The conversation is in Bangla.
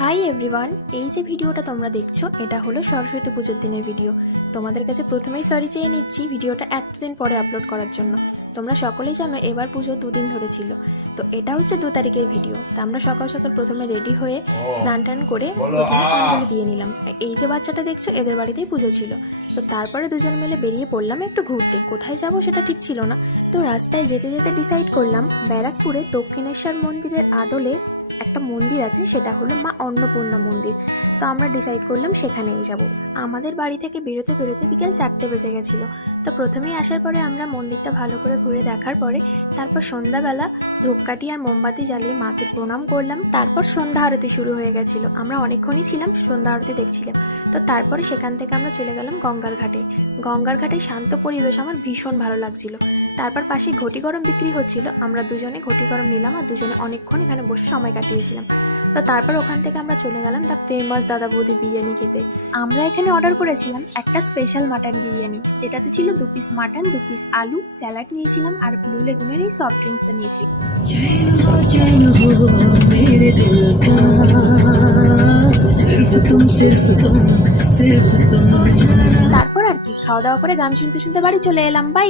হাই এভরিওয়ান, এই যে ভিডিওটা তোমরা দেখছো এটা হলো সরস্বতী পুজোর দিনের ভিডিও। তোমাদের কাছে প্রথমেই সরি চেয়ে নিচ্ছি ভিডিওটা এতদিন পরে আপলোড করার জন্য। তোমরা সকলেই জানো এবার পুজো দুদিন ধরে ছিল, তো এটা হচ্ছে 2 তারিখের ভিডিও। তো আমরা সকাল সকাল প্রথমে রেডি হয়ে স্নান টান করে প্রথমে অঞ্জলি দিয়ে নিলাম। এই যে বাচ্চাটা দেখছো এদের বাড়িতেই পুজো ছিল। তো তারপরে দুজন মিলে বেরিয়ে পড়লাম একটু ঘুরতে। কোথায় যাব সেটা ঠিক ছিল না, তো রাস্তায় যেতে যেতে ডিসাইড করলাম ব্যারাকপুরে দক্ষিণেশ্বর মন্দিরের আদলে একটা মন্দির আছে, সেটা হলো মা অন্নপূর্ণা মন্দির। তো আমরা ডিসাইড করলাম সেখানেই যাব। আমাদের বাড়ি থেকে বেরোতে বেরোতে বিকেল 4টে বেজে গেছিলো। তো প্রথমেই আসার পরে আমরা মন্দিরটা ভালো করে ঘুরে দেখার পরে তারপর সন্ধ্যাবেলা ধূপকাঠি আর মোমবাতি জ্বালিয়ে মাকে প্রণাম করলাম। তারপর সন্ধ্যা আরতি শুরু হয়ে গেছিলো। আমরা অনেকক্ষণই ছিলাম, সন্ধ্যা আরতি দেখছিলাম। তো তারপরে সেখান থেকে আমরা চলে গেলাম গঙ্গার ঘাটে। গঙ্গার ঘাটে শান্ত পরিবেশ আমার ভীষণ ভালো লাগছিল। তারপর পাশে ঘটি গরম বিক্রি হচ্ছিল, আমরা দুজনে ঘটি গরম নিলাম আর দুজনে অনেকক্ষণ এখানে বসে সময় কাটিয়েছিলাম। তো তারপর ওখান থেকে আমরা চলে গেলাম দ্য ফেমাস দাদা বৌদি বিরিয়ানি খেতে। আমরা এখানে অর্ডার করেছিলাম একটা স্পেশাল মাটন বিরিয়ানি, যেটাতে ছিল 2 পিস মাটন, 2 পিস আলু, স্যালাড নিয়েছিলাম আর ব্লু লেগুনের এই সফট ড্রিঙ্কসটা নিয়েছিলাম। তারপর আর কি খাওয়া দাওয়া করে গান শুনতে শুনতে বাড়ি চলে এলাম। বাই।